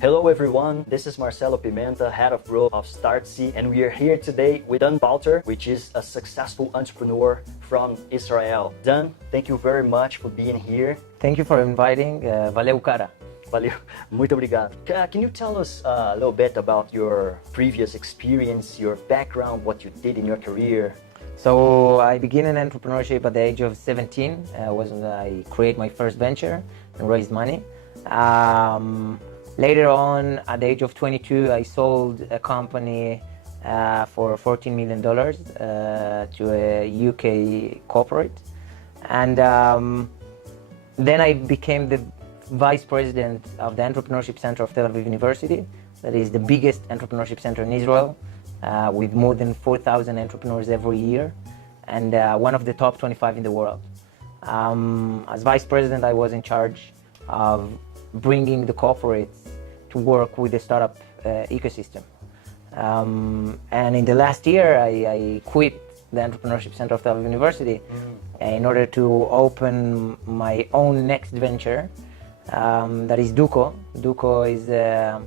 Hello everyone, this is Marcelo Pimenta, Head of Growth of Startse, and we are here today with Dan Balter, which is a successful entrepreneur from Israel. Dan, thank you very much for being here. Thank you for inviting. Valeu, cara. Valeu, muito obrigado. Can you tell us a little bit about your previous experience, your background, what you did in your career? So I began in entrepreneurship at the age of 17. I created my first venture and raised money. Later on, at the age of 22, I sold a company for $14 million to a UK corporate. And then I became the vice president of the Entrepreneurship Center of Tel Aviv University. That is the biggest entrepreneurship center in Israel, with more than 4,000 entrepreneurs every year, and one of the top 25 in the world. As vice president, I was in charge of bringing the corporates to work with the startup ecosystem. And in the last year, I quit the Entrepreneurship Center of Tel Aviv University in order to open my own next venture, that is Duco. Duco is an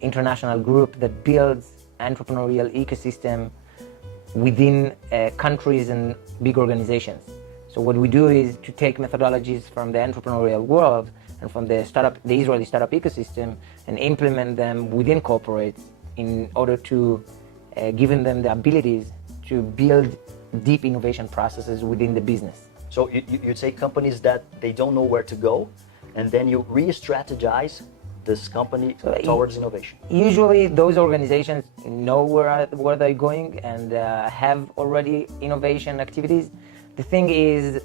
international group that builds entrepreneurial ecosystem within countries and big organizations. So what we do is to take methodologies from the entrepreneurial world and from the Israeli startup ecosystem and implement them within corporates in order to give them the abilities to build deep innovation processes within the business. So you take companies that they don't know where to go, and then you re-strategize this company towards innovation. Usually those organizations know where they're going and have already innovation activities. The thing is,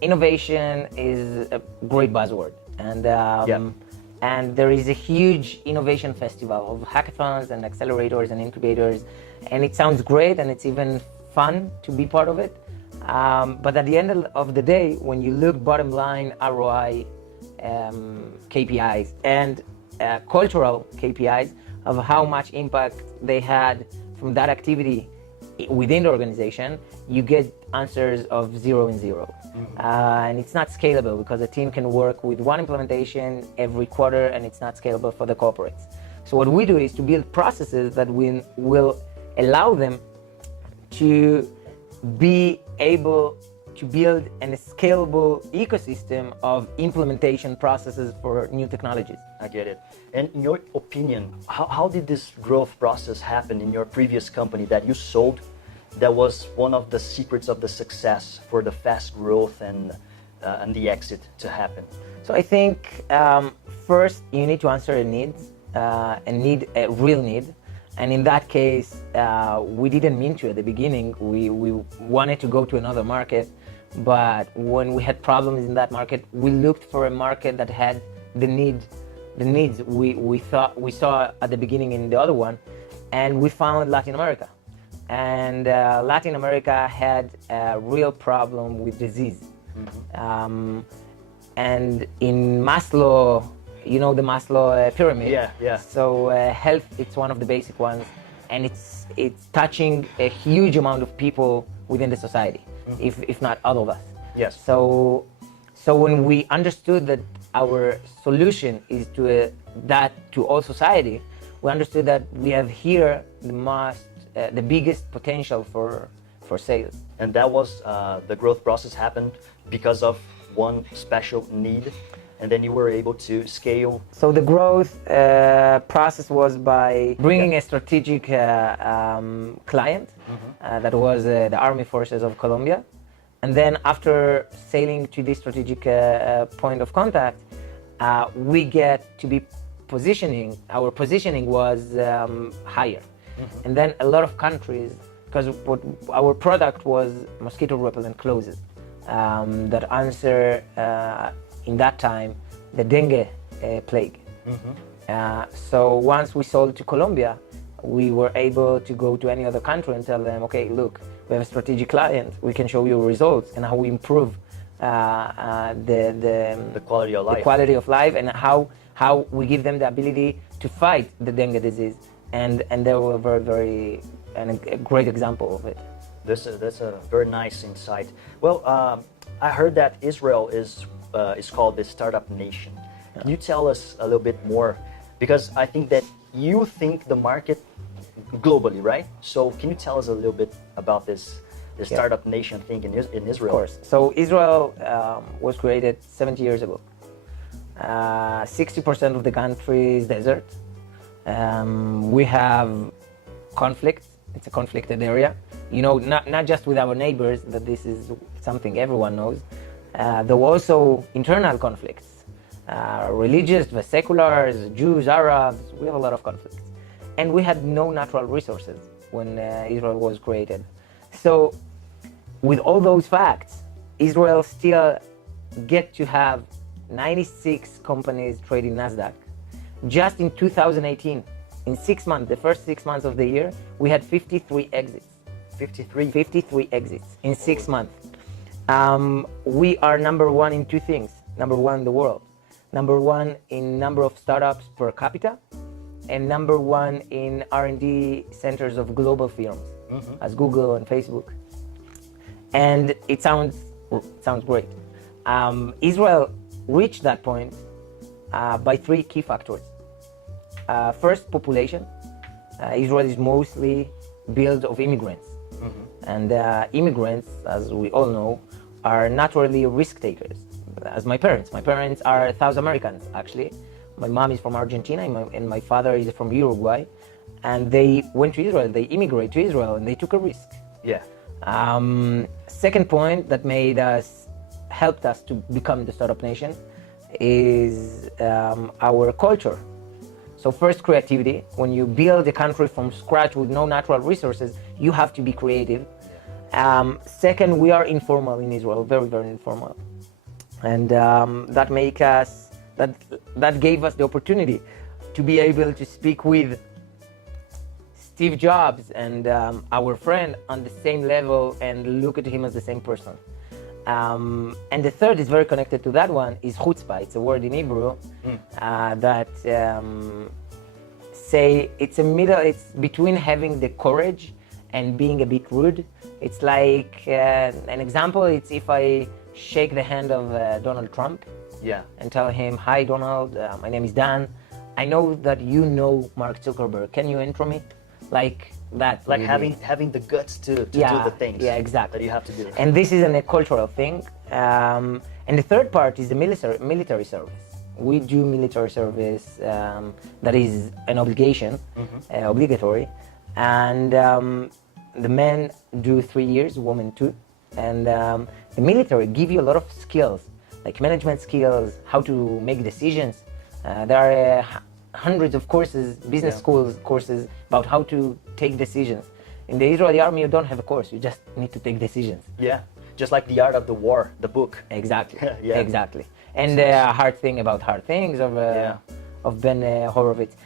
innovation is a great buzzword. And there is a huge innovation festival of hackathons and accelerators and incubators, and it sounds great and it's even fun to be part of it. But at the end of the day, when you look bottom line ROI, KPIs and cultural KPIs of how much impact they had from that activity within the organization, you get answers of 0 and 0. And it's not scalable because a team can work with one implementation every quarter, and it's not scalable for the corporates. So what we do is to build processes that will allow them to be able to build a scalable ecosystem of implementation processes for new technologies. I get it. And in your opinion, how did this growth process happen in your previous company that you sold? That was one of the secrets of the success for the fast growth and the exit to happen. So I think first you need to answer a need, a real need. And in that case, we didn't mean to at the beginning. We wanted to go to another market, but when we had problems in that market, we looked for a market that had the needs we saw at the beginning in the other one, and we found Latin America. And Latin America had a real problem with disease. And in Maslow, you know the Maslow pyramid. Yeah. So health, it's one of the basic ones, and it's touching a huge amount of people within the society, if not all of us. Yes. So when we understood that our solution is to all society, we understood that we have here the biggest potential for sales. And that was the growth process happened because of one special need, and then you were able to scale. So the growth process was by bringing a strategic client that was the Army Forces of Colombia. And then after sailing to this strategic point of contact, we get to be our positioning was higher. And then a lot of countries, because our product was mosquito repellent clothes that answer in that time the dengue plague. So once we sold to Colombia, we were able to go to any other country and tell them, okay, look, we have a strategic client, we can show you results and how we improve the quality of life and how we give them the ability to fight the dengue disease. And they were very a great example of it. That's a very nice insight. Well, I heard that Israel is called the startup nation. Can you tell us a little bit more because I think that you think the market globally, right? So can you tell us a little bit about this startup nation thing in Israel? Of course. So Israel was created 70 years ago. 60% of the country is desert. We have conflict. It's a conflicted area. You know, not just with our neighbors, but this is something everyone knows. There were also internal conflicts. Religious, the seculars, Jews, Arabs, we have a lot of conflicts. And we had no natural resources when Israel was created. So with all those facts, Israel still get to have 96 companies trading NASDAQ. Just in 2018, in 6 months, the first 6 months of the year, we had 53 exits. 53 exits in 6 months. We are number one in two things. Number one in the world. Number one in number of startups per capita, and number one in R&D centers of global firms, as Google and Facebook. And it sounds great. Israel reached that point by three key factors. First, population. Israel is mostly built of immigrants. And immigrants, as we all know, are naturally risk takers. As my parents. My parents are South Americans, actually. My mom is from Argentina and my father is from Uruguay. And they went to Israel, they immigrated to Israel, and they took a risk. Yeah. Second point that helped us to become the startup nation is our culture. So first, creativity. When you build a country from scratch with no natural resources, you have to be creative. Second, we are informal in Israel, very, very informal. And that gave us the opportunity to be able to speak with Steve Jobs and our friend on the same level and look at him as the same person. And the third is very connected to that one, is chutzpah. It's a word in Hebrew that say it's between having the courage and being a bit rude. It's like an example. It's if I shake the hand of Donald Trump, and tell him, "Hi, Donald. My name is Dan. I know that you know Mark Zuckerberg. Can you intro me?" Like that. Like having the guts to do the things. Yeah, exactly. That you have to do. And this is a cultural thing. And the third part is the military service. We do military service that is an obligation, obligatory, and the men do 3 years, women 2, and the military give you a lot of skills, like management skills, how to make decisions. There are hundreds of courses, business schools courses about how to take decisions. In the Israeli army, you don't have a course; you just need to take decisions. Yeah, just like The Art of the War, the book. Exactly. Exactly. And the hard thing about hard things of Ben Horowitz.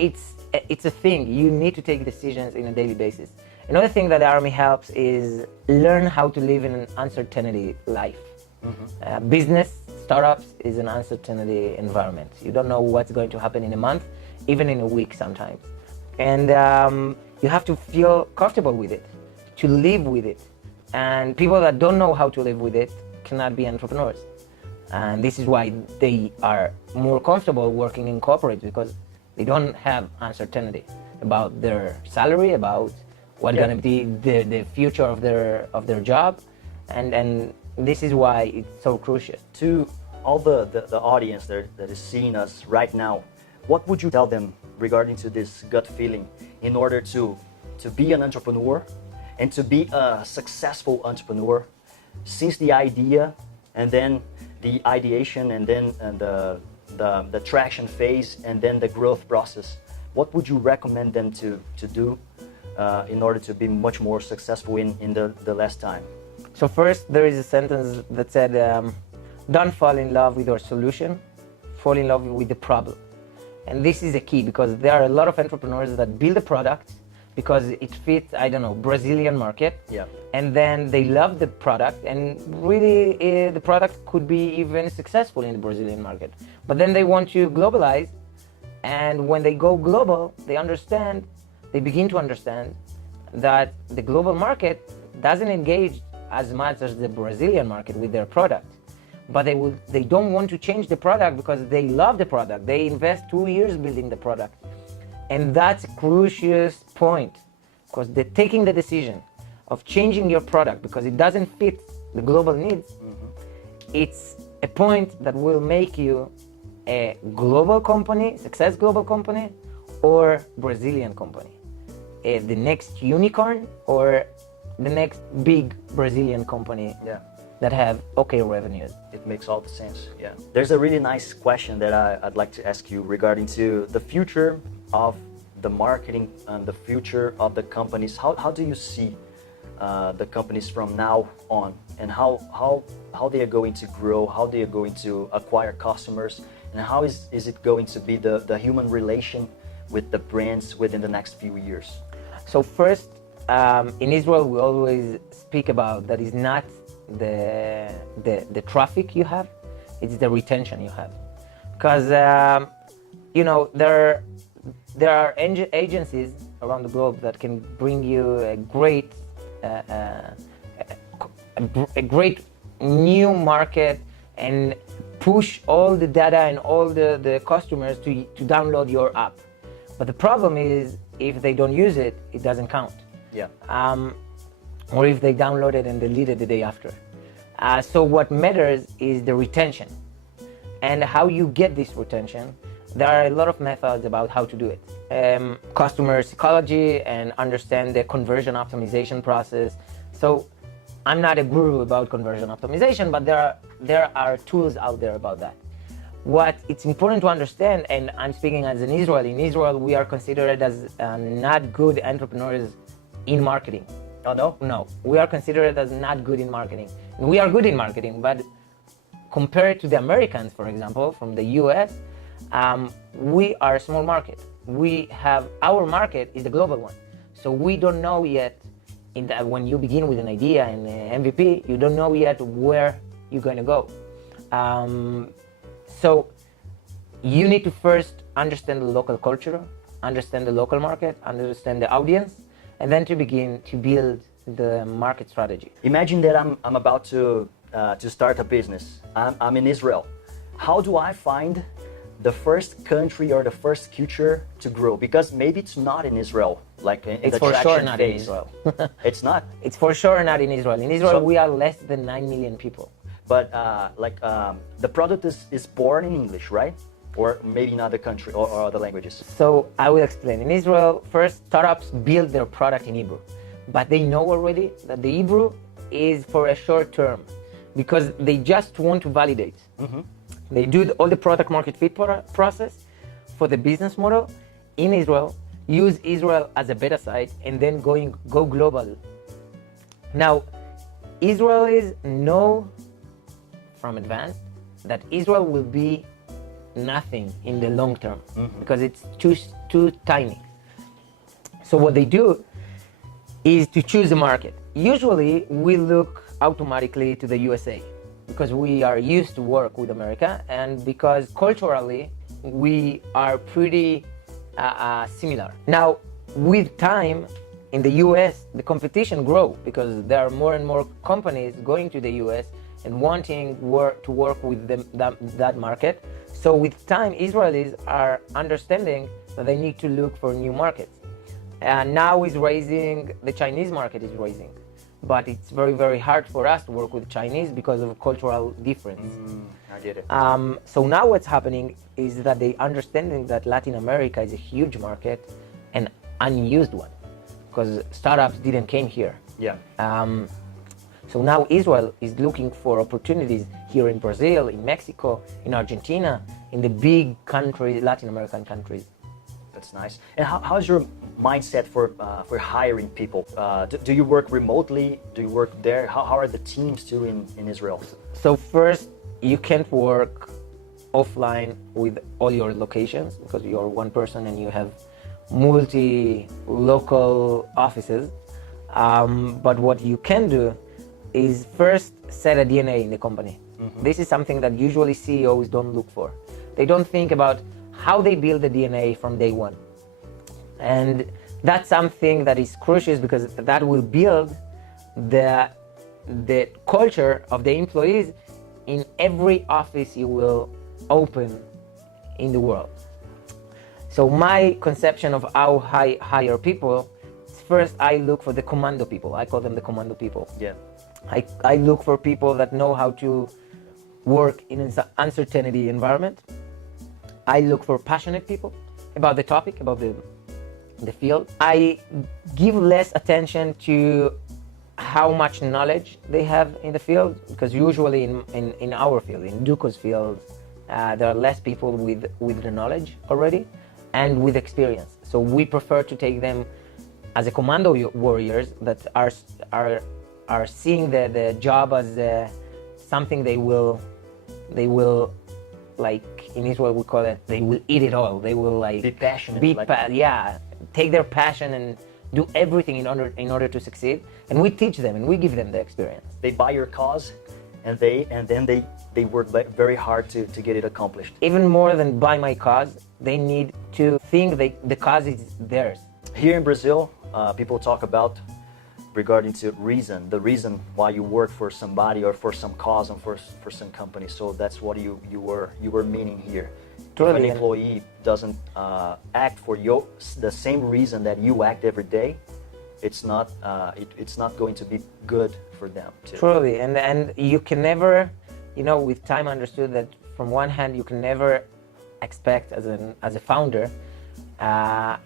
It's a thing. You need to take decisions in a daily basis. Another thing that the army helps is learn how to live in an uncertainty life. Business, startups is an uncertainty environment. You don't know what's going to happen in a month, even in a week sometimes. And you have to feel comfortable with it, to live with it. And people that don't know how to live with it cannot be entrepreneurs. And this is why they are more comfortable working in corporate, because they don't have uncertainty about their salary, about what's going to be the future of their job. And this is why it's so crucial. To all the audience that is seeing us right now, what would you tell them regarding to this gut feeling in order to be an entrepreneur and to be a successful entrepreneur, since the idea and then the ideation and then the traction phase and then the growth process? What would you recommend them to do in order to be much more successful in the last time? So first, there is a sentence that said, don't fall in love with your solution, fall in love with the problem. And this is a key, because there are a lot of entrepreneurs that build a product because it fits, Brazilian market. Yeah. And then they love the product, and really the product could be even successful in the Brazilian market. But then they want to globalize, and when they go global, they begin to understand that the global market doesn't engage as much as the Brazilian market with their product. but they don't want to change the product because they love the product. They invest 2 years building the product. And that's a crucial point, because they're taking the decision of changing your product because it doesn't fit the global needs. It's a point that will make you a global company, success global company, or Brazilian company. The next unicorn or the next big Brazilian company that have okay revenues. It makes all the sense. Yeah. There's a really nice question that I'd like to ask you regarding to the future of the marketing and the future of the companies. How do you see the companies from now on, and how they are going to grow, how they are going to acquire customers, and how is it going to be the human relation with the brands within the next few years? So first, in Israel, we always speak about that is not the traffic you have, it's the retention you have. Because, there are agencies around the globe that can bring you a great new market and push all the data and all the customers to download your app. But the problem is, if they don't use it, it doesn't count. Yeah. Or if they download it and delete it the day after. So what matters is the retention. And how you get this retention, there are a lot of methods about how to do it. Customer psychology and understand the conversion optimization process. So I'm not a guru about conversion optimization, but there are tools out there about that. What it's important to understand, and I'm speaking as an Israeli, in Israel we are considered as not good entrepreneurs in marketing. Oh, no? No, we are considered as not good in marketing. We are good in marketing, but compared to the Americans, for example, from the US, we are a small market. Our market is the global one. So we don't know yet, when you begin with an idea and MVP, you don't know yet where you're going to go. So you need to first understand the local culture, understand the local market, understand the audience, and then to begin to build the market strategy. Imagine that I'm about to start a business. I'm in Israel. How do I find the first country or the first culture to grow? Because maybe it's not in Israel, like in it's the for sure not phase. in Israel. It's not. It's for sure not in Israel. In Israel, we are less than 9 million people. But the product is born in English, right? Or maybe in other country or other languages. So I will explain. In Israel, first startups build their product in Hebrew, but they know already that the Hebrew is for a short term because they just want to validate. They do all the product market fit process for the business model in Israel, use Israel as a beta site, and then go global. Now, Israelis know from advance that Israel will be nothing in the long term because it's too tiny. So what they do is to choose a market. Usually we look automatically to the USA because we are used to work with America and because culturally we are pretty similar. Now with time in the US the competition grows because there are more and more companies going to the US and wanting to work with that market. So with time, Israelis are understanding that they need to look for new markets. And now the Chinese market is raising. But it's very, very hard for us to work with Chinese because of cultural difference. I get it. So now what's happening is that they understanding that Latin America is a huge market, an unused one, because startups didn't came here. Yeah. So now Israel is looking for opportunities here in Brazil, in Mexico, in Argentina, in the big countries, Latin American countries. That's nice. And how's your mindset for hiring people? Do you work remotely? Do you work there? How are the teams too in Israel? So first, you can't work offline with all your locations because you're one person and you have multi-local offices. But what you can do is first set a DNA in the company. This is something that usually CEOs don't look for. They don't think about how they build the DNA from day one. And that's something that is crucial because that will build the culture of the employees in every office you will open in the world. So my conception of how I hire people, first I look for the commando people. I call them the commando people. Yeah. I look for people that know how to work in an uncertainty environment. I look for passionate people about the topic, about the field. I give less attention to how much knowledge they have in the field, because usually in our field, in Duco's field, there are less people with the knowledge already and with experience. So we prefer to take them as a commando warriors that are seeing the job as something they will, like in Israel we call it, they will eat it all. They will like be passionate. Take their passion and do everything in order to succeed. And we teach them and we give them the experience. They buy your cause, and then they work very hard to get it accomplished. Even more than buy my cause, they need to think the cause is theirs. Here in Brazil, people talk about regarding to the reason why you work for somebody or for some cause and for some company. So that's what you were meaning here. Totally. If an employee doesn't act for the same reason that you act every day, it's not going to be good for them too. Truly, and you can never, with time understood that from one hand you can never expect as a founder,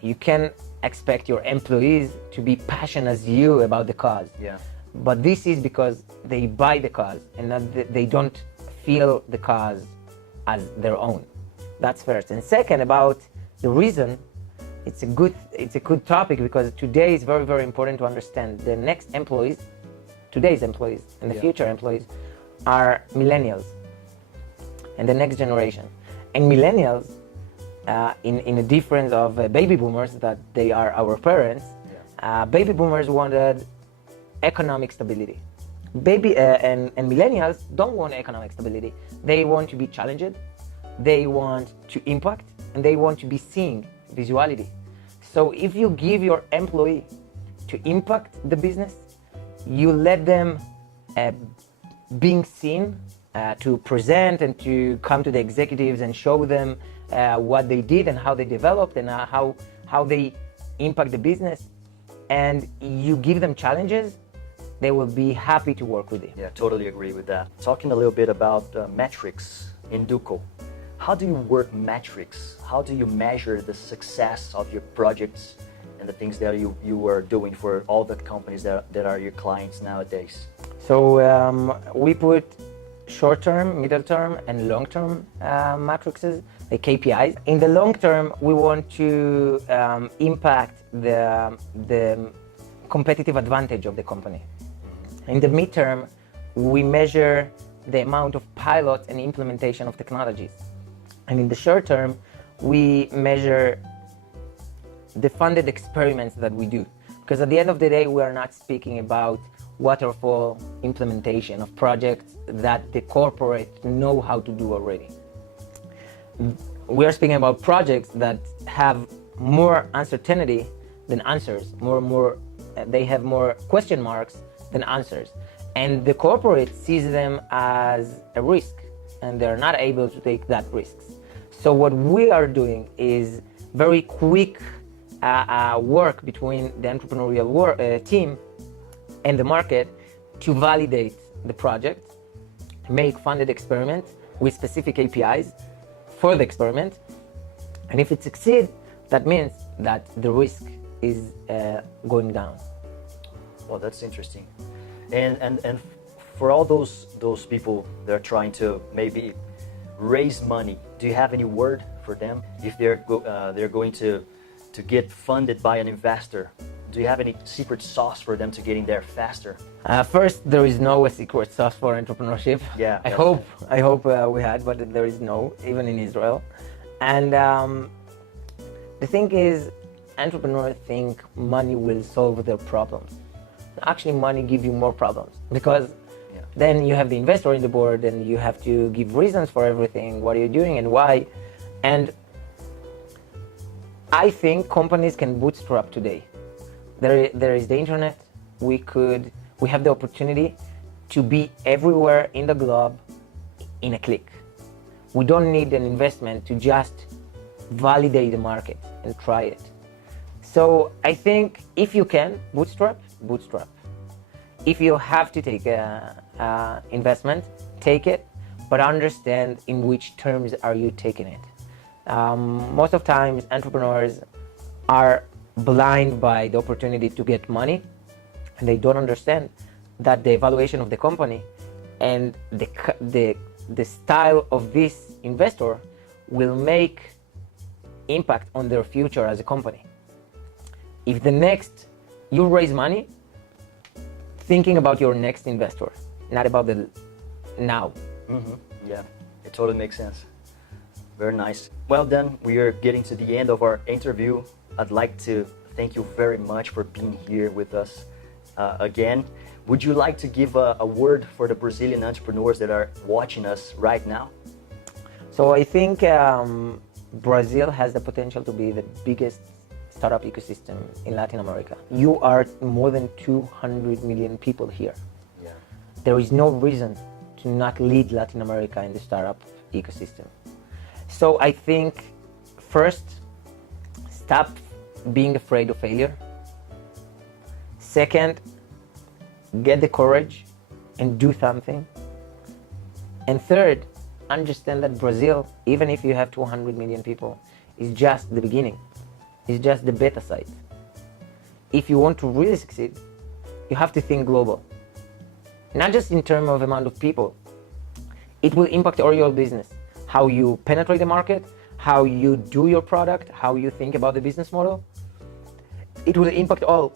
you can expect your employees to be passionate as you about the cause. Yeah. But this is because they buy the cause and they don't feel the cause as their own. That's first. And second, about the reason, it's a good topic, because today is very, very important to understand the next employees, today's employees and the future employees are millennials and the next generation. And millennials, in a difference of baby boomers, that they are our parents, baby boomers wanted economic stability. And millennials don't want economic stability. They want to be challenged, they want to impact, and they want to be seen, visuality. So if you give your employee to impact the business, you let them being seen, to present and to come to the executives and show them what they did and how they developed and how they impact the business, and you give them challenges, they will be happy to work with you. Yeah, totally agree with that. Talking a little bit about metrics in Duco. How do you work metrics? How do you measure the success of your projects and the things that you are doing for all the companies that are your clients nowadays? So we put short-term, middle-term, and long-term matrices, the KPIs. In the long term, we want to impact the competitive advantage of the company. In the midterm, we measure the amount of pilots and implementation of technologies. And in the short term, we measure the funded experiments that we do. Because at the end of the day, we are not speaking about waterfall implementation of projects that the corporate know how to do already. We are speaking about projects that have more uncertainty than answers, they have more question marks than answers. And the corporate sees them as a risk, and they're not able to take that risks. So what we are doing is very quick work between the entrepreneurial team and the market to validate the project, make funded experiments with specific KPIs for the experiment. And if it succeeds, that means that the risk is going down. Well, that's interesting. And for all those people that are trying to maybe raise money, do you have any word for them if they're going to get funded by an investor? Do you have any secret sauce for them to getting there faster? First, there is no secret sauce for entrepreneurship. Yeah, I hope we had, but there is no, even in Israel. And the thing is, entrepreneurs think money will solve their problems. Actually, money gives you more problems, because then you have the investor in the board and you have to give reasons for everything, what are you doing and why. And I think companies can bootstrap today. There is the internet. We have the opportunity to be everywhere in the globe in a click. We don't need an investment to just validate the market and try it. So I think if you can bootstrap. If you have to take a investment, take it, but understand in which terms are you taking it. Most of times entrepreneurs are blind by the opportunity to get money, and they don't understand that the evaluation of the company and the style of this investor will make impact on their future as a company. If the next you raise money, thinking about your next investor, not about the now. Mm-hmm. Yeah, it totally makes sense. Very nice. Well, then we are getting to the end of our interview. I'd like to thank you very much for being here with us again. Would you like to give a word for the Brazilian entrepreneurs that are watching us right now? So I think Brazil has the potential to be the biggest startup ecosystem in Latin America. You are more than 200 million people here. Yeah. There is no reason to not lead Latin America in the startup ecosystem. So I think first, stop being afraid of failure. Second, get the courage and do something. And third, understand that Brazil, even if you have 200 million people, is just the beginning. It's just the beta site. If you want to really succeed, you have to think global. Not just in terms of amount of people. It will impact all your business. How you penetrate the market, how you do your product, how you think about the business model. It will impact all.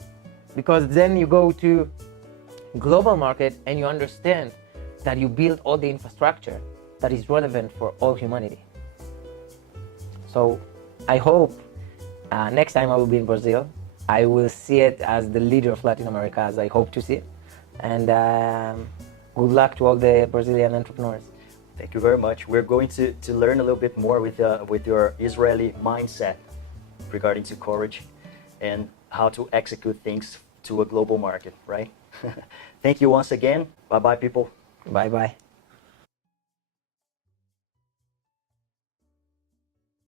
Because then you go to global market and you understand that you build all the infrastructure that is relevant for all humanity. So I hope next time I will be in Brazil, I will see it as the leader of Latin America, as I hope to see it. And good luck to all the Brazilian entrepreneurs. Thank you very much. We're going to learn a little bit more with your Israeli mindset regarding to courage and how to execute things to a global market, right? Thank you once again. Bye-bye, people. Bye-bye.